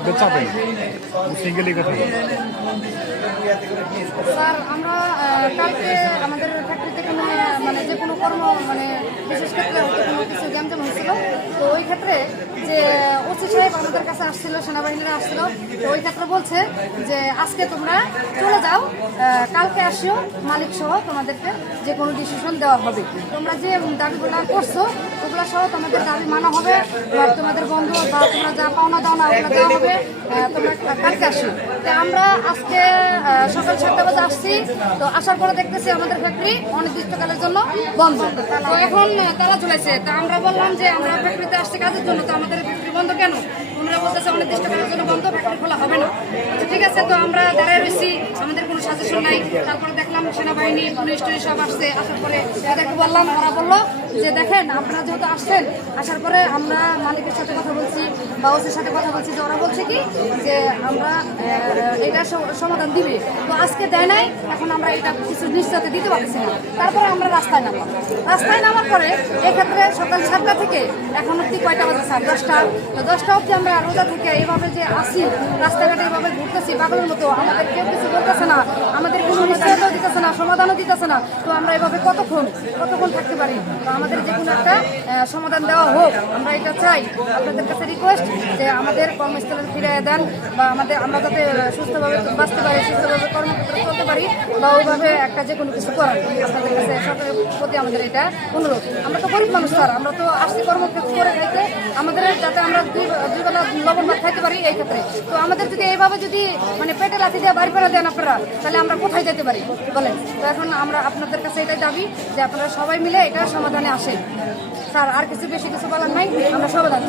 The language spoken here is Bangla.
বসদের চাপেন সিঙ্গেলি কথা স্যার আমরা কালকে আমাদের ফ্যাক্টরিতে কোনো মানে যে কোনো কর্ম মানে বিশেষ ক্ষেত্রে হয়তো কোনো কিছু জ্যামজাম হয়েছিল। তো ওই ক্ষেত্রে যে ওসি সাহেব আমাদের কাছে আসছিল, সেনাবাহিনীরা আসছিল। তো ওই ক্ষেত্রে বলছে যে আজকে তোমরা চলে যাও, কালকে আসিও, মালিক সহ তোমাদেরকে যে কোনো ডিসিশন দেওয়া হবে। তোমরা যে দাবিগুলো করছো ওগুলো সহ তোমাদের দাবি মানা হবে, বা তোমাদের বন্ধু বা তোমরা যা পাওনা দাও না ওগুলো দেওয়া হবে। তোমরা কালকে আসিও। তো আমরা আজকে সকাল 7টা বাজে আসছি। তো আসার পরে দেখতেছি আমাদের ফ্যাক্টরি অনির্দিষ্টকালের জন্য বন্ধ। তো এখন তালা ঝুলাইছে। তা আমরা বললাম যে আমরা ফ্যাক্টরিতে আসছি কাজের জন্য, তো আমাদের ফ্যাক্টরি বন্ধ কেন? ওনারা বলতেছে অনির্দিষ্টকালের জন্য বন্ধ, ফ্যাক্টরি খোলা হবে না। আচ্ছা ঠিক আছে, তো আমরা দাঁড়ায় রয়েছি, আমাদের কোনো সাজেশন নাই। তারপরে দেখলাম সেনাবাহিনী পুলিশ টুলিশ সব আসছে। আসার পরে তাদেরকে বললাম, ওরা বললো যে দেখেন আপনারা যেহেতু আসছেন, আসার পরে আমরা মালিকের সাথে কথা বলছি বা ওসির সাথে কথা বলছি, যে ওরা বলছে কি যে আমরা এটা সমাধান দিবে। তো আজকে দেয় নাই, এখন আমরা এটা কিছু নিশ্চয়তা দিতে পারছি না। তারপরে আমরা রাস্তায় নামলাম। রাস্তায় নামার পরে এক্ষেত্রে সকাল 7টা থেকে এখন অব্দি কয়টা বাজে স্যার? 10টা। তো 10টা অব্দি আমরা রোজা থেকে এইভাবে যে আসি, রাস্তাঘাটে এইভাবে ঘুরতেছি পাগলের মতো, আমাদের কেউ কিছু বলতেছে না, আমাদের কোনো নিশ্চয়তাও দিতেছে না, সমাধানও দিতেছে না। তো আমরা এভাবে কতক্ষণ থাকতে পারি? তো আমাদের যে কোনো একটা সমাধান দেওয়া হোক, আমরা এটা চাই। আপনাদের কাছে রিকোয়েস্ট যে আমাদের কর্মস্থলে ফিরে দেন, বা আমরা যাতে সুস্থভাবে বাঁচতে পারি, সুস্থভাবে কর্মক্ষেত্রে চলতে পারি, বা ওইভাবে একটা যে কোনো কিছু করার আপনাদের কাছে সরকারের প্রতি আমাদের এটা অনুরোধ। আমরা তো গরিব মানুষ স্যার, আমরা তো আসছি কর্মক্ষেত্র করে খাইতে, আমাদের যাতে আমরা দুই বেলা লবণ ভাত খাইতে পারি এই ক্ষেত্রে। তো আমাদের যদি এইভাবে যদি মানে পেটে লাথি দিয়ে বাড়ি ফেরা দেন আপনারা, তাহলে আমরা কোথায় যেতে পারি বলেন? তো এখন আমরা আপনাদের কাছে এটাই দাবি যে আপনারা সবাই মিলে এটা সমাধানে আসেন স্যার। আর কিছু বেশি কিছু বলার নাই, আমরা সমাধান চাই।